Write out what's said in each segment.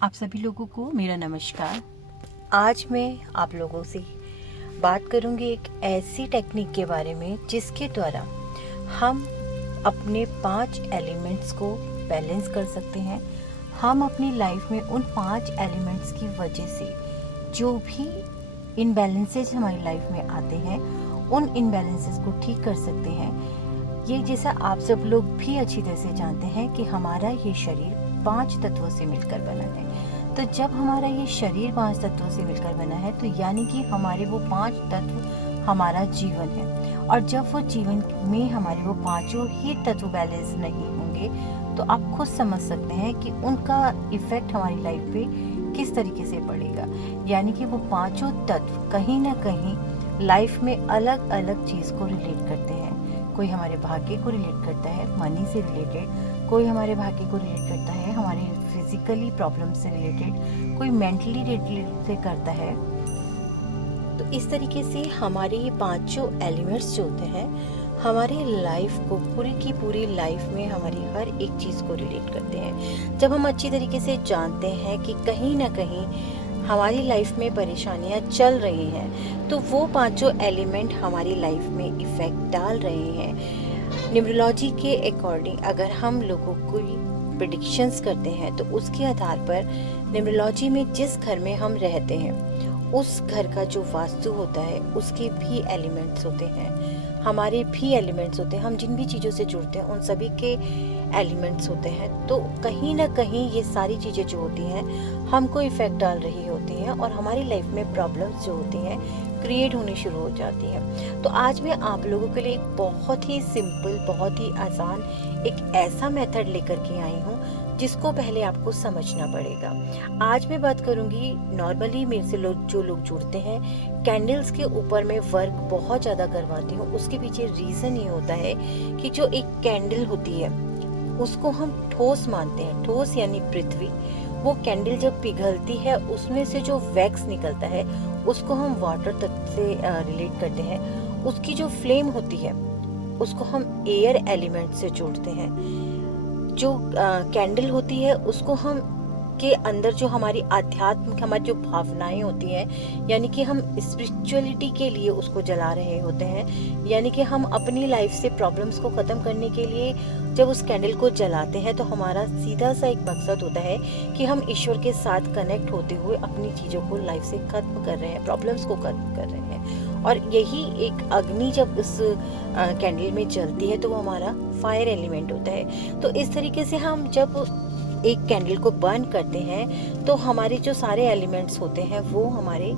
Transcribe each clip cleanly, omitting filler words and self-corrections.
आप सभी लोगों को मेरा नमस्कार। आज मैं आप लोगों से बात करूंगी एक ऐसी टेक्निक के बारे में जिसके द्वारा हम अपने 5 एलिमेंट्स को बैलेंस कर सकते हैं। हम अपनी लाइफ में उन 5 एलिमेंट्स की वजह से जो भी इनबैलेंसेज हमारी लाइफ में आते हैं उन इनबैलेंसेस को ठीक कर सकते हैं। ये जैसा आप सब लोग भी अच्छी तरह से जानते हैं कि हमारा ये शरीर 5 तत्वों से मिलकर बना है। तो जब हमारा ये शरीर 5 तत्वों से मिलकर बना है तो यानी कि हमारे वो 5 तत्व हमारा जीवन है। और जब वो जीवन में हमारे वो पांचों ही तत्व बैलेंस नहीं होंगे तो आप खुद समझ सकते हैं कि उनका इफेक्ट हमारी लाइफ पे किस तरीके से पड़ेगा। यानी कि वो पांचों तत्व कहीं ना कहीं लाइफ में अलग अलग चीज़ को रिलेट करते हैं। कोई हमारे भाग्य को रिलेट करता है मनी से रिलेटेड, कोई हमारे भाग्य को रिलेट करता है हमारे फिजिकली प्रॉब्लम से रिलेटेड, कोई मेंटली रिलेटेड से करता है। तो इस तरीके से हमारे ये पांचों एलिमेंट्स जो होते हैं हमारे लाइफ को पूरी की पूरी लाइफ में हमारी हर एक चीज़ को रिलेट करते हैं। जब हम अच्छी तरीके से जानते हैं कि कहीं ना कहीं हमारी लाइफ में परेशानियां चल रही हैं तो वो पांचों एलिमेंट हमारी लाइफ में इफ़ेक्ट डाल रहे हैं। न्यूमरोलॉजी के अकॉर्डिंग अगर हम लोगों को प्रेडिक्शंस करते हैं तो उसके आधार पर न्यूमरोलॉजी में जिस घर में हम रहते हैं उस घर का जो वास्तु होता है उसके भी एलिमेंट्स होते हैं, हमारे भी एलिमेंट्स होते हैं। हम जिन भी चीज़ों से जुड़ते हैं उन सभी के एलिमेंट्स होते हैं। तो कहीं ना कहीं ये सारी चीज़ें जो होती हैं हमको इफ़ेक्ट डाल रही होती हैं और हमारी लाइफ में प्रॉब्लम्स जो होती हैं क्रिएट होनी शुरू हो जाती हैं। तो आज मैं आप लोगों के लिए एक बहुत ही सिंपल, बहुत ही आसान एक ऐसा मेथड लेकर के आई हूँ जिसको पहले आपको समझना पड़ेगा। आज मैं बात करूंगी, नॉर्मली मेरे से जो लोग जुड़ते हैं कैंडल्स के ऊपर मैं वर्क बहुत ज़्यादा करवाती हूँ। उसके पीछे रीज़न ये होता है कि जो एक कैंडल होती है उसको हम ठोस मानते हैं। ठोस यानी पृथ्वी। वो कैंडल जब पिघलती है उसमें से जो वैक्स निकलता है उसको हम वाटर तत्व से रिलेट करते हैं। उसकी जो फ्लेम होती है उसको हम एयर एलिमेंट से जोड़ते हैं। जो कैंडल होती है उसको हम के अंदर जो हमारी आध्यात्मिक हमारी जो भावनाएं होती हैं यानी कि हम स्पिरिचुअलिटी के लिए उसको जला रहे होते हैं। यानी कि हम अपनी लाइफ से प्रॉब्लम्स को ख़त्म करने के लिए जब उस कैंडल को जलाते हैं तो हमारा सीधा सा एक मकसद होता है कि हम ईश्वर के साथ कनेक्ट होते हुए अपनी चीज़ों को लाइफ से ख़त्म कर रहे हैं, प्रॉब्लम्स को ख़त्म कर रहे हैं। और यही एक अग्नि जब उस कैंडल में जलती है तो वो हमारा फायर एलिमेंट होता है। तो इस तरीके से हम जब एक कैंडल को बर्न करते हैं तो हमारे जो सारे एलिमेंट्स होते हैं वो हमारे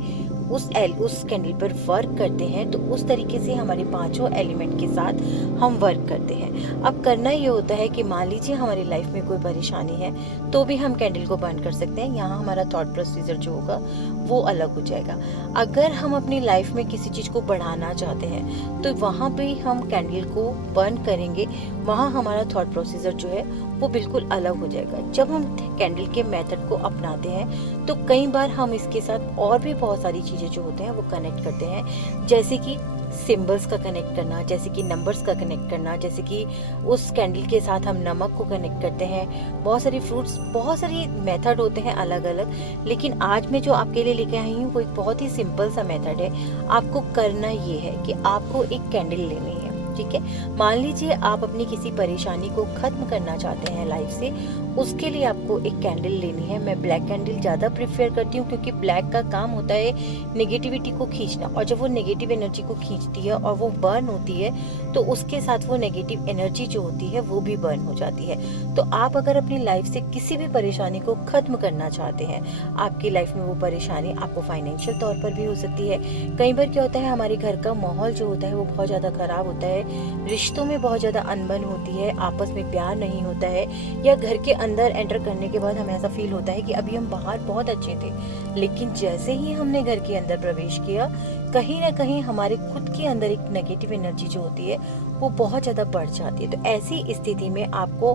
उस कैंडल पर वर्क करते हैं। तो उस तरीके से हमारे पांचों एलिमेंट के साथ हम वर्क करते हैं। अब करना ये होता है कि मान लीजिए हमारी लाइफ में कोई परेशानी है तो भी हम कैंडल को बर्न कर सकते हैं। यहाँ हमारा थॉट प्रोसीजर जो होगा वो अलग हो जाएगा। अगर हम अपनी लाइफ में किसी चीज़ को बढ़ाना चाहते हैं तो वहाँ पे हम कैंडल को बर्न करेंगे, वहाँ हमारा थॉट प्रोसीजर जो है वो बिल्कुल अलग हो जाएगा। जब हम कैंडल के मेथड को अपनाते हैं तो कई बार हम इसके साथ और भी बहुत सारी चीज़ें जो होते हैं वो कनेक्ट करते हैं, जैसे कि सिंबल्स का कनेक्ट करना, जैसे कि नंबर्स का कनेक्ट करना, जैसे कि उस कैंडल के साथ हम नमक को कनेक्ट करते हैं। बहुत सारे फ्रूट्स, बहुत सारी मेथड होते हैं अलग अलग। लेकिन आज मैं जो आपके लिए लेके आई हूँ वो एक बहुत ही सिंपल सा मेथड है। आपको करना ये है कि आपको एक कैंडल लेनी है, ठीक है। मान लीजिए आप अपनी किसी परेशानी को ख़त्म करना चाहते हैं लाइफ से, उसके लिए आपको एक कैंडल लेनी है। मैं ब्लैक कैंडल ज़्यादा प्रेफर करती हूँ क्योंकि ब्लैक का काम होता है नेगेटिविटी को खींचना, और जब वो नेगेटिव एनर्जी को खींचती है और वो बर्न होती है तो उसके साथ वो नेगेटिव एनर्जी जो होती है वो भी बर्न हो जाती है। तो आप अगर अपनी लाइफ से किसी भी परेशानी को ख़त्म करना चाहते हैं, आपकी लाइफ में वो परेशानी आपको फाइनेंशियल तौर पर भी हो सकती है। कई बार क्या होता है हमारे घर का माहौल जो होता है वो बहुत ज़्यादा ख़राब होता है, रिश्तों में बहुत ज़्यादा अनबन होती है, आपस में प्यार नहीं होता है, या घर के अंदर एंटर करने के बाद हमें ऐसा फील होता है कि अभी हम बाहर बहुत अच्छे थे लेकिन जैसे ही हमने घर के अंदर प्रवेश किया कहीं ना कहीं हमारे खुद के अंदर एक नेगेटिव एनर्जी जो होती है वो बहुत ज़्यादा बढ़ जाती है। तो ऐसी स्थिति में आपको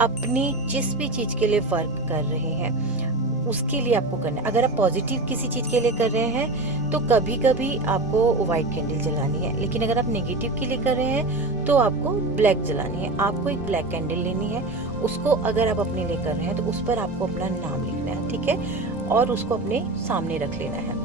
अपनी जिस भी चीज़ के लिए वर्क कर रहे हैं उसके लिए आपको करना है। अगर आप पॉजिटिव किसी चीज़ के लिए कर रहे हैं तो कभी कभी आपको वाइट कैंडल जलानी है, लेकिन अगर आप नेगेटिव के लिए कर रहे हैं तो आपको ब्लैक जलानी है। आपको एक ब्लैक कैंडल लेनी है, उसको अगर आप अपने लिए कर रहे हैं तो उस पर आपको अपना नाम लिखना है, ठीक है, और उसको अपने सामने रख लेना है।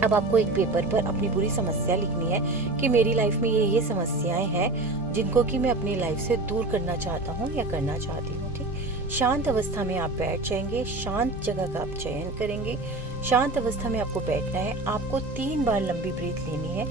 अब आपको एक पेपर पर अपनी पूरी समस्या लिखनी है कि मेरी लाइफ में ये समस्याएं हैं जिनको कि मैं अपनी लाइफ से दूर करना चाहता हूँ या करना चाहती हूँ, ठीक। शांत अवस्था में आप बैठ जाएंगे, शांत जगह का आप चयन करेंगे। शांत अवस्था में आपको बैठना है। आपको 3 बार लंबी ब्रीथ लेनी है।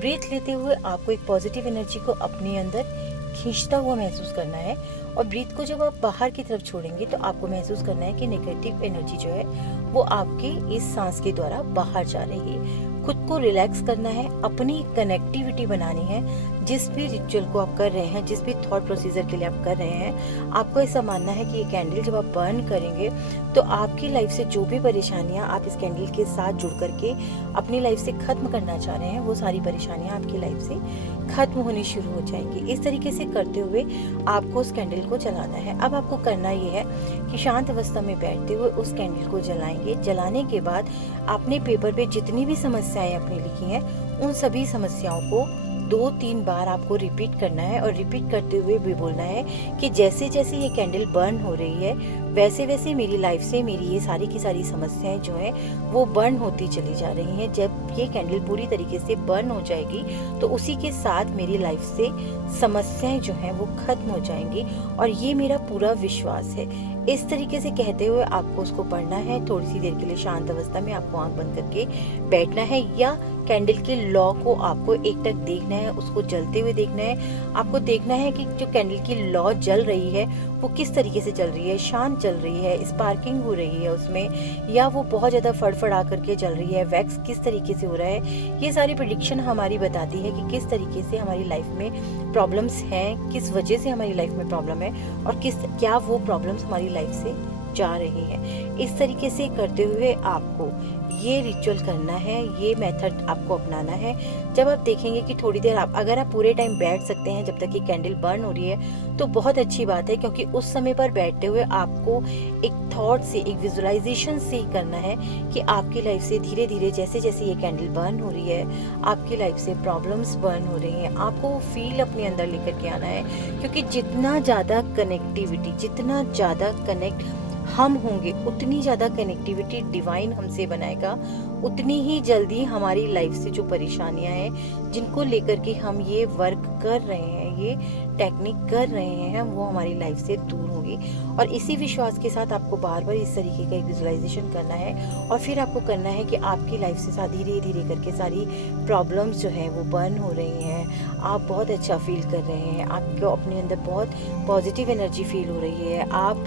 ब्रीथ लेते हुए आपको एक पॉजिटिव एनर्जी को अपने अंदर खींचता हुआ महसूस करना है, और ब्रीथ को जब आप बाहर की तरफ छोड़ेंगे तो आपको महसूस करना है कि नेगेटिव एनर्जी जो है वो आपके इस सांस के द्वारा बाहर जा रही है। खुद को रिलैक्स करना है, अपनी कनेक्टिविटी बनानी है। जिस भी रिचुअल को आप कर रहे हैं, जिस भी थॉट प्रोसीजर के लिए आप कर रहे हैं, आपको ऐसा मानना है कि ये कैंडल जब आप बर्न करेंगे तो आपकी लाइफ से जो भी परेशानियां आप इस कैंडल के साथ जुड़ करके अपनी लाइफ से खत्म करना चाह रहे हैं, वो सारी परेशानियां आपकी लाइफ से खत्म होनी शुरू हो जाएंगी। इस तरीके से करते हुए आपको उस कैंडल को जलाना है। अब आपको करना ये है कि शांत अवस्था में बैठते हुए उस कैंडल को जलाएंगे। जलाने के बाद आपने पेपर पे जितनी भी समस्याएं अपनी लिखी हैं उन सभी समस्याओं को 2-3 बार आपको रिपीट करना है, और रिपीट करते हुए भी बोलना है कि जैसे जैसे ये कैंडल बर्न हो रही है वैसे वैसे मेरी लाइफ से मेरी ये सारी की सारी समस्याएं जो हैं वो बर्न होती चली जा रही हैं। जब ये कैंडल पूरी तरीके से बर्न हो जाएगी तो उसी के साथ मेरी लाइफ से समस्याएं जो हैं वो खत्म हो जाएंगी, और ये मेरा पूरा विश्वास है। इस तरीके से कहते हुए आपको उसको पढ़ना है। थोड़ी सी देर के लिए शांत अवस्था में आपको आंख बंद करके बैठना है, या कैंडल के लौ को आपको एकटक देखना है, उसको जलते हुए देखना है। आपको देखना है कि जो कैंडल की लौ जल रही है वो किस तरीके से चल रही है, शांत चल रही है, स्पार्किंग हो रही है उसमें, या वो बहुत ज़्यादा फड़फड़ा करके चल रही है, वैक्स किस तरीके से हो रहा है। ये सारी प्रेडिक्शन हमारी बताती है कि किस तरीके से हमारी लाइफ में प्रॉब्लम्स हैं, किस वजह से हमारी लाइफ में प्रॉब्लम है, और क्या वो प्रॉब्लम्स हमारी लाइफ से जा रही हैं। इस तरीके से करते हुए आपको ये रिचुअल करना है, ये मेथड आपको अपनाना है। जब आप देखेंगे कि थोड़ी देर अगर आप पूरे टाइम बैठ सकते हैं जब तक ये कैंडल बर्न हो रही है तो बहुत अच्छी बात है, क्योंकि उस समय पर बैठते हुए आपको एक थॉट से, एक विजुअलाइजेशन से ही करना है कि आपकी लाइफ से धीरे धीरे जैसे जैसे ये कैंडल बर्न हो रही है आपकी लाइफ से प्रॉब्लम्स बर्न हो रही हैं। आपको वो फील अपने अंदर लेकर के आना है, क्योंकि जितना ज़्यादा कनेक्टिविटी, जितना ज़्यादा कनेक्ट हम होंगे उतनी ज़्यादा कनेक्टिविटी डिवाइन हमसे बनाएगा, उतनी ही जल्दी हमारी लाइफ से जो परेशानियां हैं जिनको लेकर के हम ये वर्क कर रहे हैं, ये टेक्निक कर रहे हैं, वो हमारी लाइफ से दूर होंगी। और इसी विश्वास के साथ आपको बार बार इस तरीके का एक विजुअलाइजेशन करना है, और फिर आपको करना है कि आपकी लाइफ से धीरे धीरे करके सारी प्रॉब्लम्स जो है वो बर्न हो रही हैं। आप बहुत अच्छा फील कर रहे हैं, आपको अपने अंदर बहुत पॉजिटिव एनर्जी फील हो रही है। आप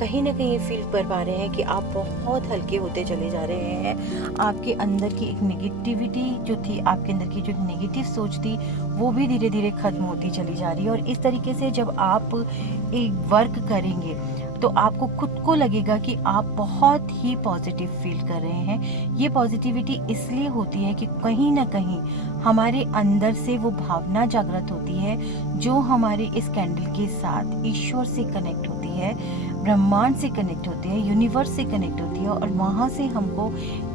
कहीं ना कहीं फील कर पा रहे हैं कि आप बहुत हल्के होते चले जा रहे हैं। आपके अंदर की एक नेगेटिविटी जो थी, आपके अंदर की जो नेगेटिव सोच थी, वो भी धीरे धीरे खत्म होती चली जा रही है। और इस तरीके से जब आप एक वर्क करेंगे तो आपको खुद को लगेगा कि आप बहुत ही पॉजिटिव फील कर रहे हैं। ये पॉजिटिविटी इसलिए होती है कि कहीं ना कहीं हमारे अंदर से वो भावना जागृत होती है जो हमारे इस कैंडल के साथ ईश्वर से कनेक्ट होती है, ब्रह्मांड से कनेक्ट होती है, यूनिवर्स से कनेक्ट होती है। और वहाँ से हमको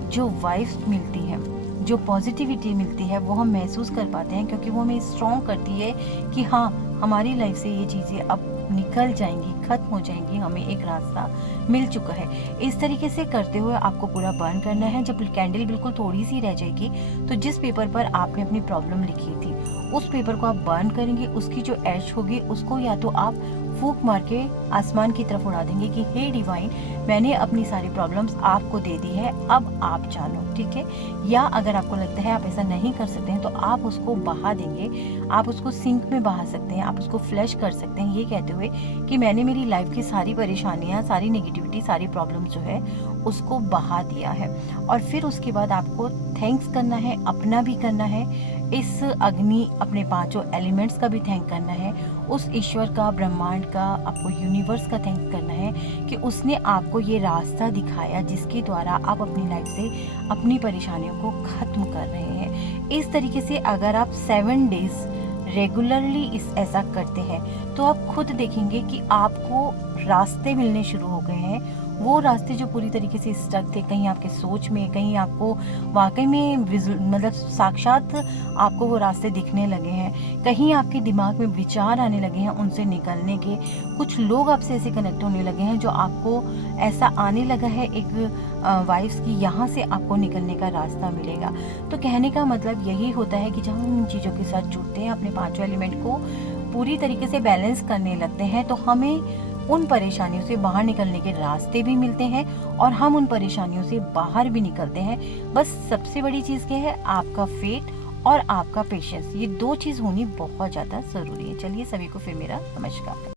जो वाइब्स मिलती है, जो पॉजिटिविटी मिलती है, वो हम महसूस कर पाते हैं, क्योंकि वो हमें स्ट्रॉन्ग करती है कि हाँ, हमारी लाइफ से ये चीज़ें अब निकल जाएंगी, खत्म हो जाएंगी, हमें एक रास्ता मिल चुका है। इस तरीके से करते हुए आपको पूरा बर्न करना है। जब कैंडल बिल्कुल थोड़ी सी रह जाएगी तो जिस पेपर पर आपने अपनी प्रॉब्लम लिखी थी उस पेपर को आप बर्न करेंगे। उसकी जो ऐश होगी उसको या तो आप फूंक मार के आसमान की तरफ उड़ा देंगे कि हे डिवाइन, मैंने अपनी सारी प्रॉब्लम्स आपको दे दी है, अब आप जानो, ठीक है। या अगर आपको लगता है आप ऐसा नहीं कर सकते हैं तो आप उसको बहा देंगे, आप उसको सिंक में बहा सकते हैं, आप उसको फ्लश कर सकते हैं, ये कहते हुए कि मैंने मेरी लाइफ की सारी परेशानियां, सारी नेगेटिविटी, सारी प्रॉब्लम्स जो है उसको बहा दिया है। और फिर उसके बाद आपको थैंक्स करना है, अपना भी करना है, इस अग्नि, अपने 5 एलिमेंट्स का भी थैंक करना है, उस ईश्वर का, ब्रह्मांड का, आपको यूनिवर्स का थैंक करना है कि उसने आपको ये रास्ता दिखाया जिसके द्वारा आप अपनी लाइफ से अपनी परेशानियों को ख़त्म कर रहे हैं। इस तरीके से अगर आप 7 डेज रेगुलरली ऐसा करते हैं तो आप खुद देखेंगे कि आपको रास्ते मिलने शुरू हो गए हैं, वो रास्ते जो पूरी तरीके से स्टक थे, कहीं आपके सोच में, कहीं आपको वाकई में मतलब साक्षात आपको वो रास्ते दिखने लगे हैं, कहीं आपके दिमाग में विचार आने लगे हैं उनसे निकलने के, कुछ लोग आपसे ऐसे कनेक्ट होने लगे हैं जो आपको ऐसा आने लगा है एक वाइब्स की यहाँ से आपको निकलने का रास्ता मिलेगा। तो कहने का मतलब यही होता है कि जब हम इन चीज़ों के साथ जुड़ते हैं, अपने पांचों एलिमेंट को पूरी तरीके से बैलेंस करने लगते हैं, तो हमें उन परेशानियों से बाहर निकलने के रास्ते भी मिलते हैं और हम उन परेशानियों से बाहर भी निकलते हैं। बस सबसे बड़ी चीज़ क्या है, आपका फेथ और आपका पेशेंस, ये 2 चीज़ होनी बहुत ज़्यादा ज़रूरी है। चलिए सभी को फिर मेरा नमस्कार।